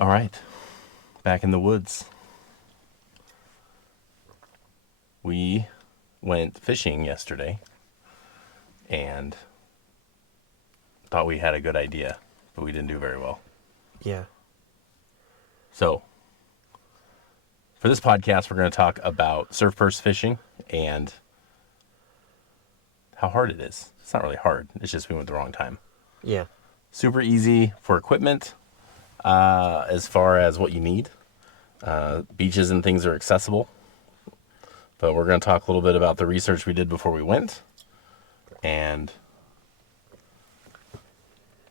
All right, back in the woods. We went fishing yesterday and thought we had a good idea, but we didn't do very well. Yeah. So, for this podcast, we're going to talk about surf purse fishing and how hard it is. It's not really hard, it's just we went the wrong time. Yeah. Super easy for equipment as far as what you need. Beaches and things are accessible. But we're going to talk a little bit about the research we did before we went and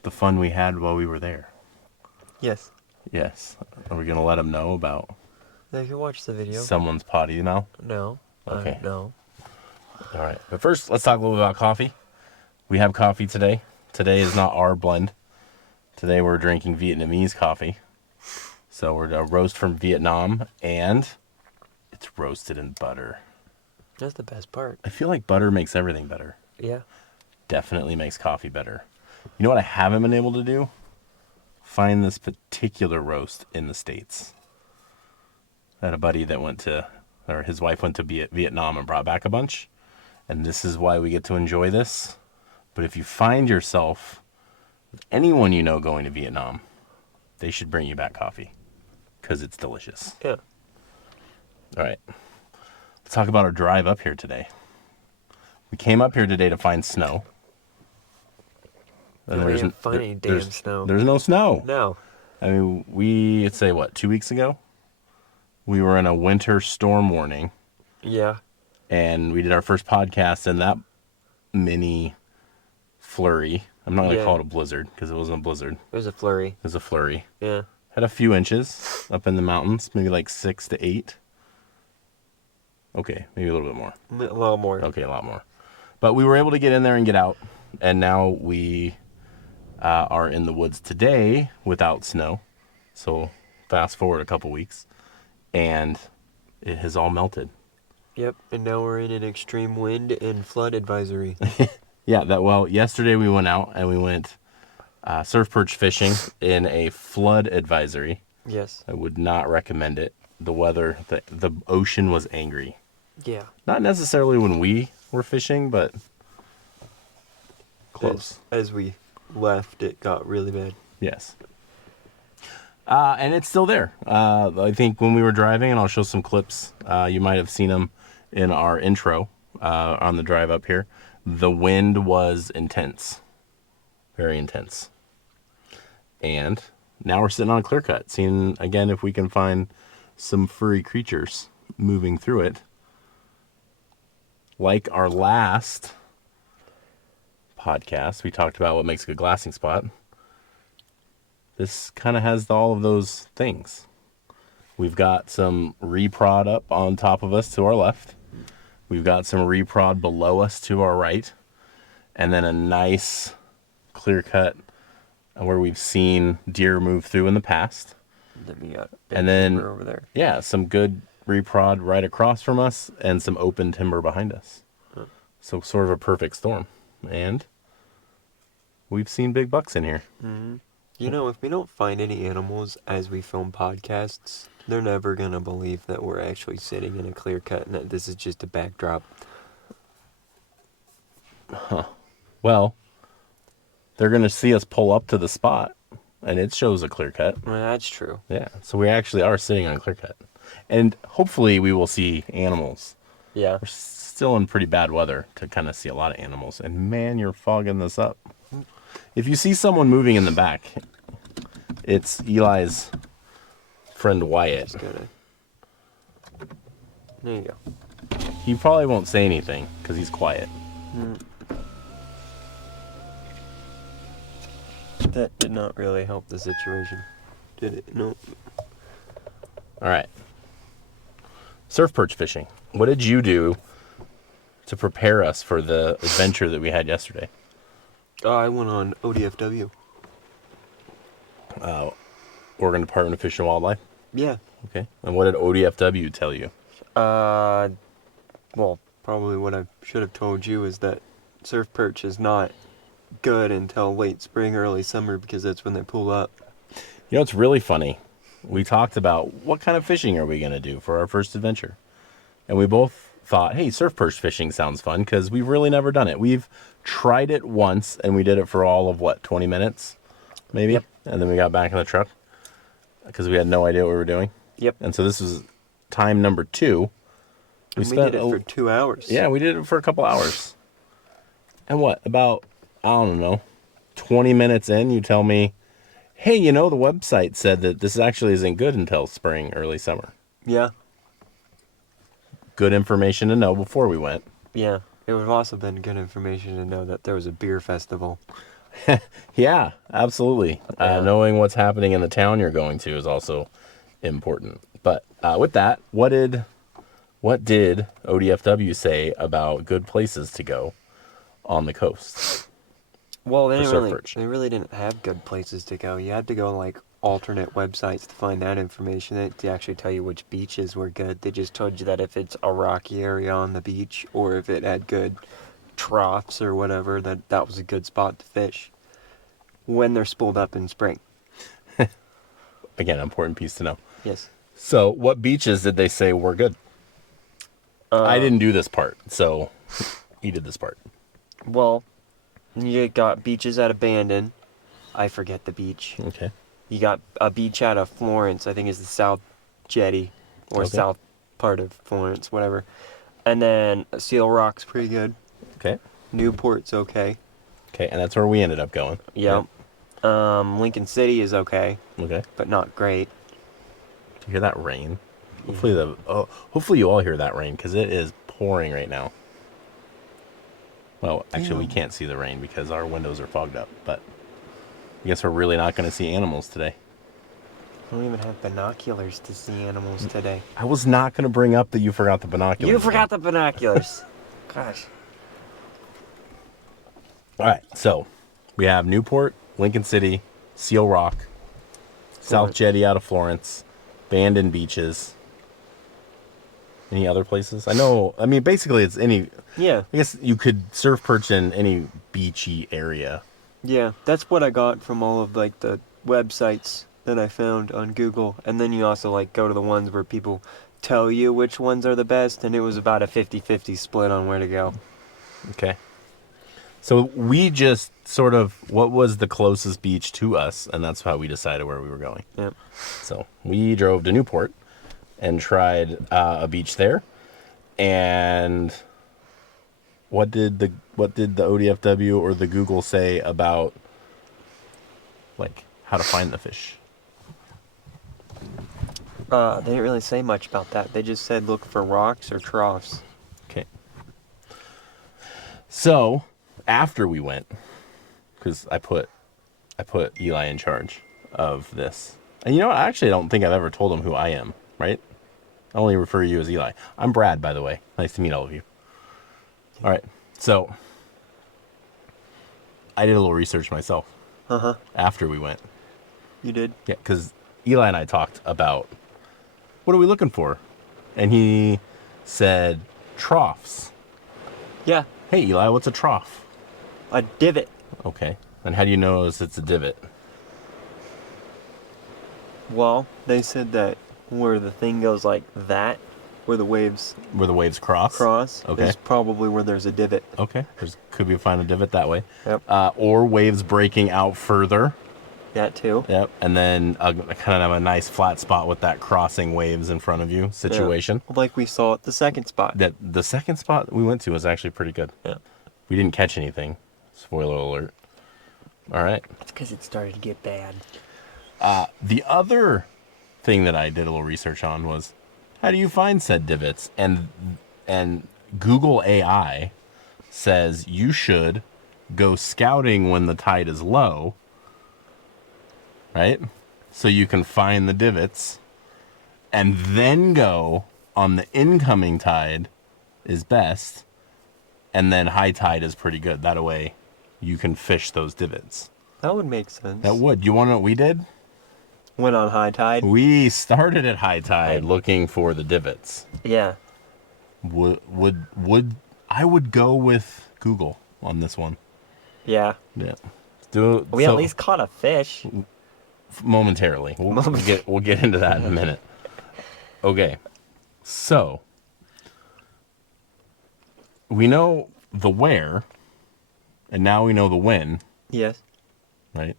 the fun we had while we were there. Yes. Yes. Are we going to let them know about They can watch the video. someone's potty now? No. Okay. No. All right. But first, let's talk a little bit about coffee. We have coffee today. Today is not our blend. Today we're drinking Vietnamese coffee. So we're a roast from Vietnam, and it's roasted in butter. That's the best part. I feel like butter makes everything better. Yeah. Definitely makes coffee better. You know what I haven't been able to do? Find this particular roast in the States. I had a buddy that his wife went to Vietnam and brought back a bunch. And this is why we get to enjoy this. But if you find yourself with anyone you know going to Vietnam, they should bring you back coffee because it's delicious. Yeah. All right. Let's talk about our drive up here today. We came up here today to find snow. And we didn't find any damn snow. There's no snow. No. I mean, let's say, 2 weeks ago? We were in a winter storm warning, Yeah. and we did our first podcast in that mini flurry. I'm not going to call it a blizzard, because it wasn't a blizzard. It was a flurry. It was a flurry. Yeah. Had a few inches up in the mountains, maybe like 6 to 8. Okay, maybe a little bit more. A lot more. Okay, a lot more. But we were able to get in there and get out, and now we are in the woods today without snow. So fast forward a couple weeks, and it has all melted. Yep. And now we're in an extreme wind and flood advisory. Yeah, yesterday we went out and we went surf perch fishing in a flood advisory. Yes. I would not recommend it. The weather, the ocean was angry. Yeah. Not necessarily when we were fishing, but close. As we left, it got really bad. Yes. And it's still there. I think when we were driving, and I'll show some clips, you might have seen them in our intro on the drive up here. The wind was intense. Very intense. And now we're sitting on a clear cut, seeing again if we can find some furry creatures moving through it. Like our last podcast, we talked about what makes a good glassing spot. This kind of has all of those things. We've got some reprod up on top of us to our left. We've got some reprod below us to our right. And then a nice clear cut where we've seen deer move through in the past. Then we got And then, timber over there. Yeah, some good reprod right across from us and some open timber behind us. Huh. So sort of a perfect storm. And we've seen big bucks in here. Mm-hmm. You know, if we don't find any animals as we film podcasts, they're never going to believe that we're actually sitting in a clear cut and that this is just a backdrop. Huh. Well, they're going to see us pull up to the spot, and it shows a clear cut. Well, that's true. Yeah, so we actually are sitting on a clear cut. And hopefully we will see animals. Yeah. We're still in pretty bad weather to kind of see a lot of animals. And man, you're fogging this up. If you see someone moving in the back, it's Eli's friend Wyatt. There you go. He probably won't say anything because he's quiet. That did not really help the situation, did it? No. All right. Surf perch fishing. What did you do to prepare us for the adventure that we had yesterday? I went on ODFW. Oregon Department of Fish and Wildlife? Yeah. Okay. And what did ODFW tell you? Well, probably what I should have told you is that surf perch is not good until late spring, early summer, because that's when they pull up. You know, it's really funny. we talked about what kind of fishing are we going to do for our first adventure. And we both thought, hey, surf perch fishing sounds fun because we've really never done it. We've tried it once and we did it for all of 20 minutes maybe? Yep. And then we got back in the truck because we had no idea what we were doing. Yep. And so this was time number 2. We did it for 2 hours. Yeah, we did it for a couple hours. And about, I don't know, 20 minutes in, you tell me, hey, the website said that this actually isn't good until spring, early summer. Yeah. Good information to know before we went. Yeah. It would have also been good information to know that there was a beer festival. Yeah, absolutely. Yeah. Knowing what's happening in the town you're going to is also important. But with that, what did ODFW say about good places to go on the coast? Well, they surf perch? really didn't have good places to go. You had to go on alternate websites to find that information. They didn't actually tell you which beaches were good. They just told you that if it's a rocky area on the beach or if it had good troughs or whatever, that was a good spot to fish when they're spooled up in spring. Again, important piece to know. Yes. So, what beaches did they say were good? I didn't do this part, so you did this part. Well, you got beaches at Abandon. I forget the beach. Okay. You got a beach out of Florence, I think is the South Jetty, or Okay. south part of Florence, whatever. And then Seal Rock's pretty good. Okay. Newport's okay. Okay, and that's where we ended up going. Yep. Lincoln City is okay, Okay. but not great. Do you hear that rain? Hopefully you all hear that rain because it is pouring right now. Well, actually, we can't see the rain because our windows are fogged up. But I guess we're really not going to see animals today. I don't even have binoculars to see animals today. I was not going to bring up that you forgot the binoculars. You forgot the binoculars. Gosh. All right, so we have Newport, Lincoln City, Seal Rock, South Jetty out of Florence, Bandon Beaches. Any other places? I mean, basically it's any... Yeah. I guess you could surf perch in any beachy area. Yeah, that's what I got from all of the websites that I found on Google. And then you also go to the ones where people tell you which ones are the best, and it was about a 50-50 split on where to go. Okay. So we just sort of, what was the closest beach to us, and that's how we decided where we were going. Yep. So we drove to Newport and tried a beach there. And what did the ODFW or the Google say about how to find the fish? They didn't really say much about that. They just said look for rocks or troughs. Okay. So after we went, because I put Eli in charge of this, and I actually don't think I've ever told him who I am, right? I only refer to you as Eli. I'm Brad, by the way. Nice to meet all of you. All right, so I did a little research myself. After we went. You did? Yeah, because Eli and I talked about what are we looking for, and he said troughs. Yeah. Hey, Eli, what's a trough? A divot. Okay, and how do you know it's a divot? Well, they said that where the thing goes like that, where the waves cross. Okay. is probably where there's a divot. Okay, could we find a divot that way? Yep. Or waves breaking out further. That too. Yep, and then kind of a nice flat spot with that crossing waves in front of you situation. Yeah. Like we saw at the second spot. That the second spot we went to was actually pretty good. Yeah. We didn't catch anything. Spoiler alert. All right. It's because it started to get bad. The other thing that I did a little research on was how do you find said divots? And Google AI says you should go scouting when the tide is low, right? So you can find the divots and then go on the incoming tide is best, and then high tide is pretty good. That way you can fish those divots. That would make sense. That would. You want to know what we did? Went on high tide. We started at high tide looking for the divots. Yeah. I would go with Google on this one. Yeah. Yeah. We at least caught a fish. momentarily. We'll get into that in a minute. Okay. So, we know the where, and now we know the when, Yes. right?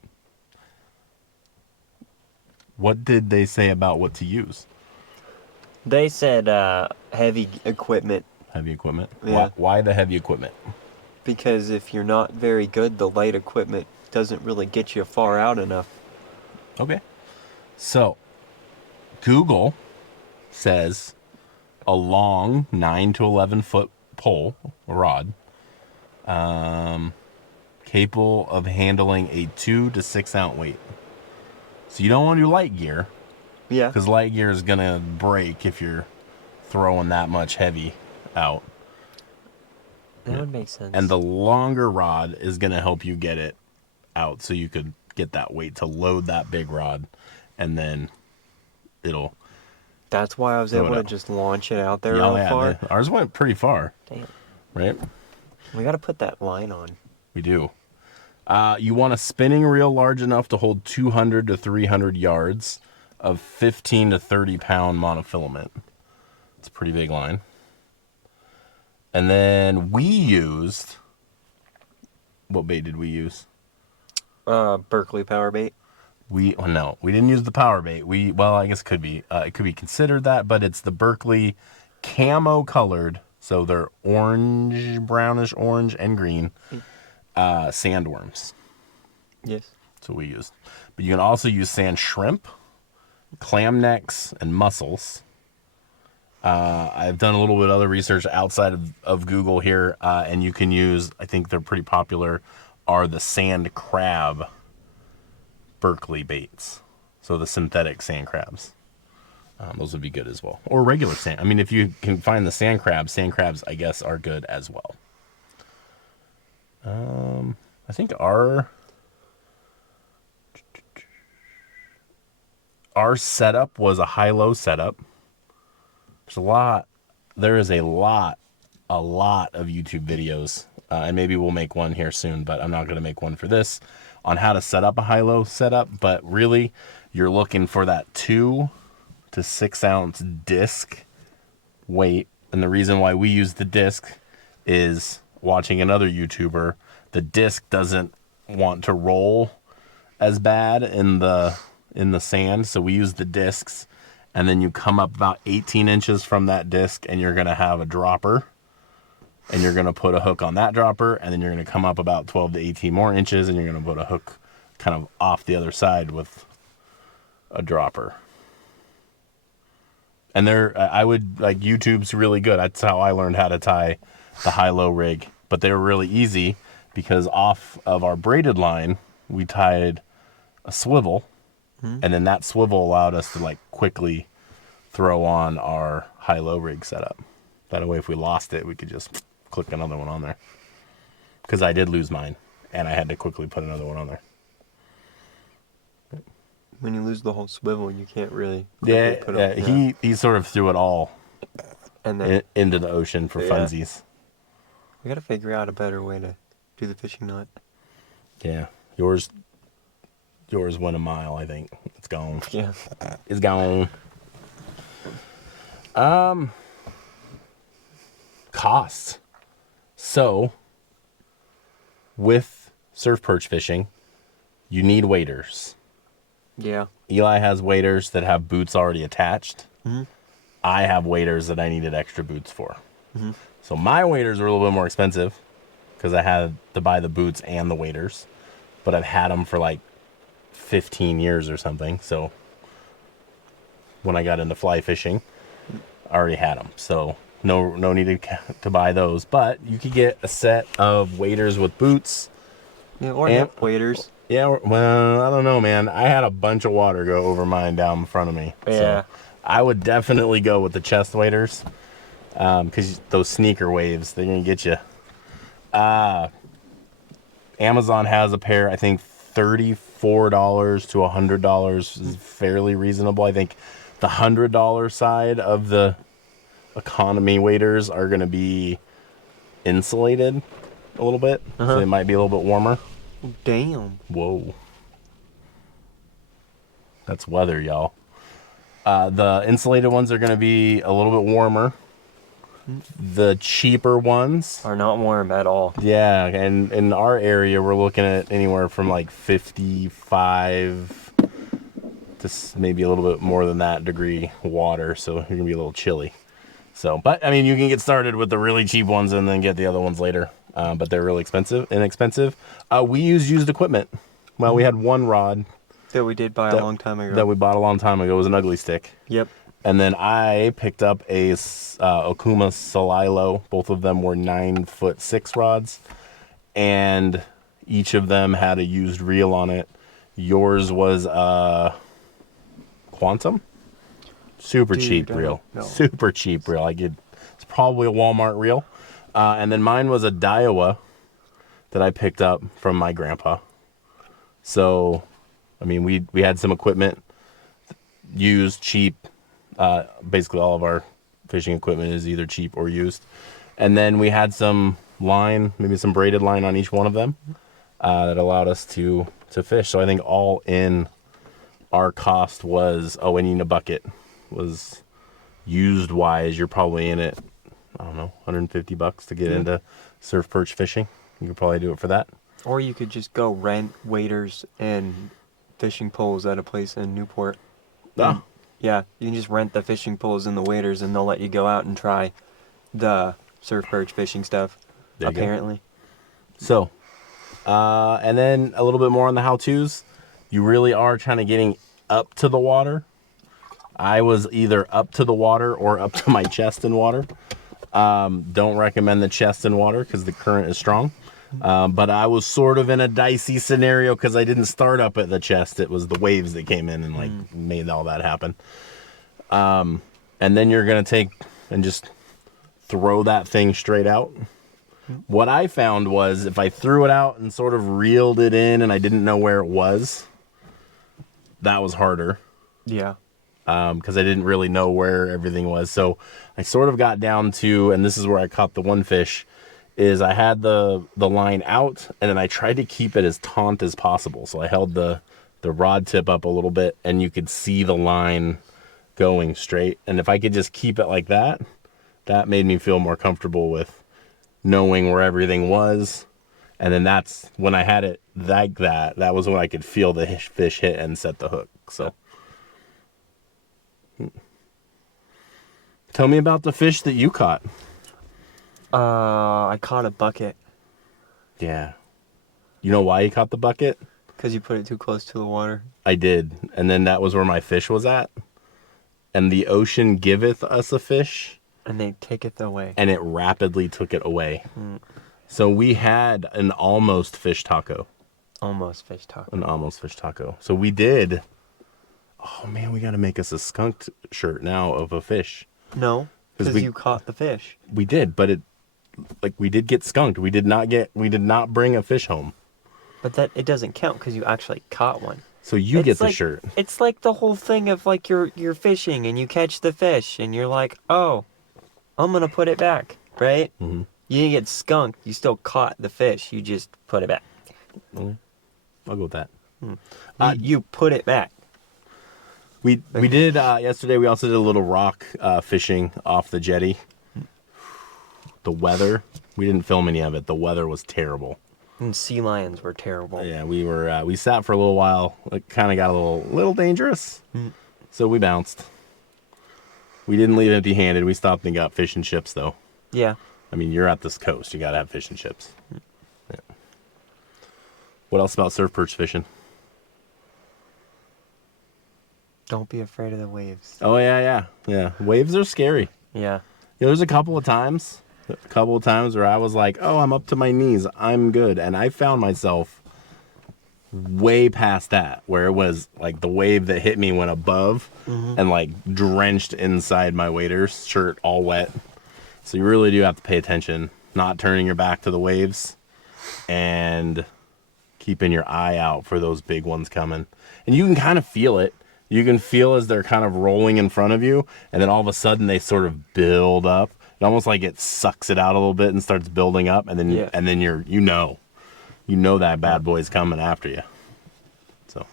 What did they say about what to use? They said heavy equipment. Heavy equipment? Yeah. Why the heavy equipment? Because if you're not very good, the light equipment doesn't really get you far out enough. Okay. So, Google says a long 9 to 11 foot pole, rod, capable of handling a 2 to 6 ounce weight. So you don't want to do light gear, Yeah. because light gear is going to break if you're throwing that much heavy out. That would make sense. And the longer rod is going to help you get it out so you could get that weight to load that big rod, and then it'll... That's why I was throw it able to out. just launch it out there Yeah, real far. ours went pretty far, Damn. right? We got to put that line on. We do. You want a spinning reel large enough to hold 200 to 300 yards of 15 to 30 pound monofilament. It's a pretty big line. And then we used... What bait did we use? Berkeley power bait. We didn't use the power bait. I guess it could be considered that, but it's the Berkeley camo colored, so they're orange, brownish orange and green sandworms. Yes. That's what we used. But you can also use sand shrimp, clam necks, and mussels. I've done a little bit of other research outside of Google here, and you can use, I think they're pretty popular, are the sand crab Berkeley baits. So the synthetic sand crabs. Those would be good as well. Or regular sand. I mean, if you can find the sand crabs, I guess, are good as well. I think our setup was a high-low setup. There is a lot of YouTube videos, and maybe we'll make one here soon, but I'm not going to make one for this, on how to set up a high-low setup. But really, you're looking for that 2 to 6 ounce disc weight. And the reason why we use the disc is, watching another YouTuber, the disc doesn't want to roll as bad in the sand, so we use the discs. And then you come up about 18 inches from that disc, and you're going to have a dropper, and you're going to put a hook on that dropper, and then you're going to come up about 12 to 18 more inches, and you're going to put a hook kind of off the other side with a dropper. And YouTube's really good. That's how I learned how to tie the high-low rig. But they were really easy, because off of our braided line, we tied a swivel, and then that swivel allowed us to quickly throw on our high-low rig setup. That way, if we lost it, we could just click another one on there. Because I did lose mine, and I had to quickly put another one on there. When you lose the whole swivel, you can't really Put it. He sort of threw it all and then into the ocean for funsies. We got to figure out a better way to do the fishing knot. Yeah, yours went a mile, I think. It's gone. Yeah. It's gone. Costs. So, with surf perch fishing, you need waders. Yeah. Eli has waders that have boots already attached. Mm-hmm. I have waders that I needed extra boots for. Mm-hmm. So my waders are a little bit more expensive, because I had to buy the boots and the waders. But I've had them for 15 years or something. So when I got into fly fishing, I already had them. So no need to buy those. But you could get a set of waders with boots. Yeah, or hip waders. Yeah, well, I don't know, man. I had a bunch of water go over mine down in front of me. Yeah. So I would definitely go with the chest waders, because those sneaker waves, they're going to get you. Amazon has a pair, I think $34 to $100 is fairly reasonable. I think the $100 side of the economy waders are going to be insulated a little bit, so they might be a little bit warmer. Damn. Whoa. That's weather, y'all. The insulated ones are going to be a little bit warmer. The cheaper ones Are not warm at all. yeah, and in our area, we're looking at anywhere from like 55 to maybe a little bit more than that degree water, so you're gonna be a little chilly. So, but I mean, you can get started with the really cheap ones and then get the other ones later. But they're really inexpensive. We use used equipment. Well, we had one rod That we did buy a long time ago. that we bought a long time ago. It was an ugly stick. Yep. And then I picked up a Okuma Solilo. Both of them were 9'6" rods, and each of them had a used reel on it. Yours was a Quantum, super cheap reel, super cheap reel. It's probably a Walmart reel. And then mine was a Daiwa that I picked up from my grandpa. So, I mean, we had some equipment, used, cheap. Basically all of our fishing equipment is either cheap or used. And then we had some line, maybe some braided line on each one of them, that allowed us to fish. So I think all in our cost was, we need a bucket, was used wise. You're probably in it, I don't know, $150 to get into surf perch fishing. You could probably do it for that. Or you could just go rent waders and fishing poles at a place in Newport. Oh. Yeah, you can just rent the fishing poles and the waders, and they'll let you go out and try the surf perch fishing stuff, apparently. So, and then a little bit more on the how-tos. You really are trying to getting up to the water. I was either up to the water or up to my chest in water. Don't recommend the chest in water because the current is strong. But I was sort of in a dicey scenario because I didn't start up at the chest. It was the waves that came in and made all that happen. And then you're going to take and just throw that thing straight out. What I found was if I threw it out and sort of reeled it in and I didn't know where it was, that was harder. Yeah. Because I didn't really know where everything was. So I sort of got down to, and this is where I caught the one fish, is I had the line out and then I tried to keep it as taut as possible. So I held the rod tip up a little bit and you could see the line going straight. And if I could just keep it like that, that made me feel more comfortable with knowing where everything was. And then that's when I had it like that, that was when I could feel the fish hit and set the hook. So tell me about the fish that you caught. I caught a bucket. Yeah. You know why you caught the bucket? Because you put it too close to the water. I did. And then that was where my fish was at. And the ocean giveth us a fish. And they taketh away. And it rapidly took it away. So we had an almost fish taco. Almost fish taco. An almost fish taco. So we did. Oh, man, we got to make us a skunked shirt now of a fish. No, because you caught the fish. We did, but we did get skunked. We did not bring a fish home. But that it doesn't count because you actually caught one. So you get the shirt. It's like the whole thing of like you're fishing and you catch the fish and you're like, oh, I'm gonna put it back, right? Mm-hmm. You didn't get skunked. You still caught the fish. You just put it back. Mm-hmm. I'll go with that. You put it back. We did yesterday. We also did a little rock fishing off the jetty. The weather, we didn't film any of it. The weather was terrible. And sea lions were terrible. Yeah, we sat for a little while. It kind of got a little dangerous. So we bounced. We didn't leave empty-handed. We stopped and got fish and chips, though. Yeah. I mean, you're at this coast. You got to have fish and chips. Yeah. What else about surf perch fishing? Don't be afraid of the waves. Oh, yeah. Waves are scary. Yeah. There's a couple of times where I was like, oh, I'm up to my knees. I'm good. And I found myself way past that, where it was like the wave that hit me went above and like drenched inside my waders, shirt all wet. So you really do have to pay attention, not turning your back to the waves and keeping your eye out for those big ones coming. And you can kind of feel it. You can feel as they're kind of rolling in front of you, and then all of a sudden they sort of build up. It almost like it sucks it out a little bit and starts building up, and then you know that bad boy's coming after you. So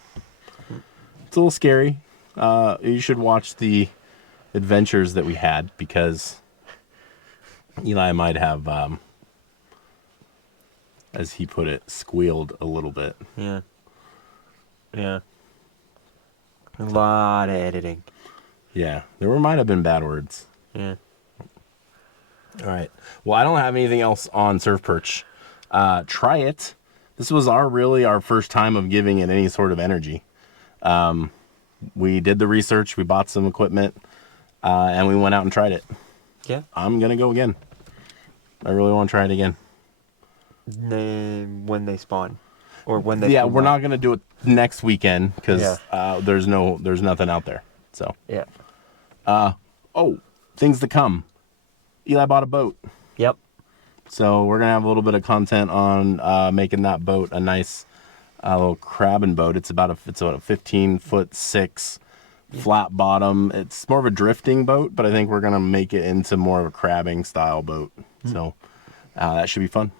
it's a little scary. You should watch the adventures that we had because Eli might have, as he put it, squealed a little bit. Yeah. Yeah. A lot of editing. Yeah, there might have been bad words. Yeah. All right. Well, I don't have anything else on Surf Perch. Try it. This was our first time of giving it any sort of energy. We did the research, we bought some equipment, and we went out and tried it. Yeah. I'm going to go again. I really want to try it again. When they spawn. Or when they Yeah, come we're out. not going to do it next weekend because there's nothing out there. So. Yeah. Oh, things to come. Eli bought a boat. Yep. So we're going to have a little bit of content on making that boat a nice little crabbing boat. It's about a 15-foot 6 flat bottom. It's more of a drifting boat, but I think we're going to make it into more of a crabbing style boat. So that should be fun.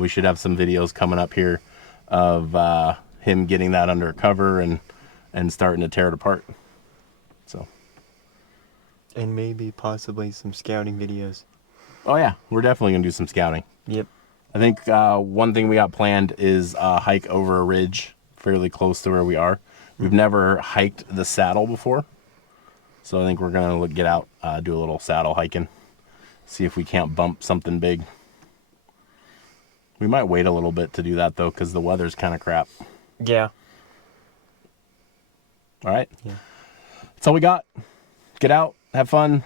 We should have some videos coming up here of him getting that under cover and starting to tear it apart. So. And maybe possibly some scouting videos. Oh yeah, we're definitely going to do some scouting. Yep. I think one thing we got planned is a hike over a ridge fairly close to where we are. We've never hiked the saddle before. So I think we're going to get out, do a little saddle hiking, see if we can't bump something big. We might wait a little bit to do that, though, because the weather's kind of crap. Yeah. All right? Yeah. That's all we got. Get out, have fun,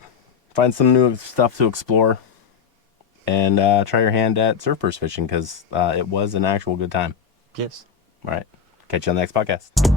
find some new stuff to explore, and try your hand at surf purse fishing because it was an actual good time. Yes. All right. Catch you on the next podcast.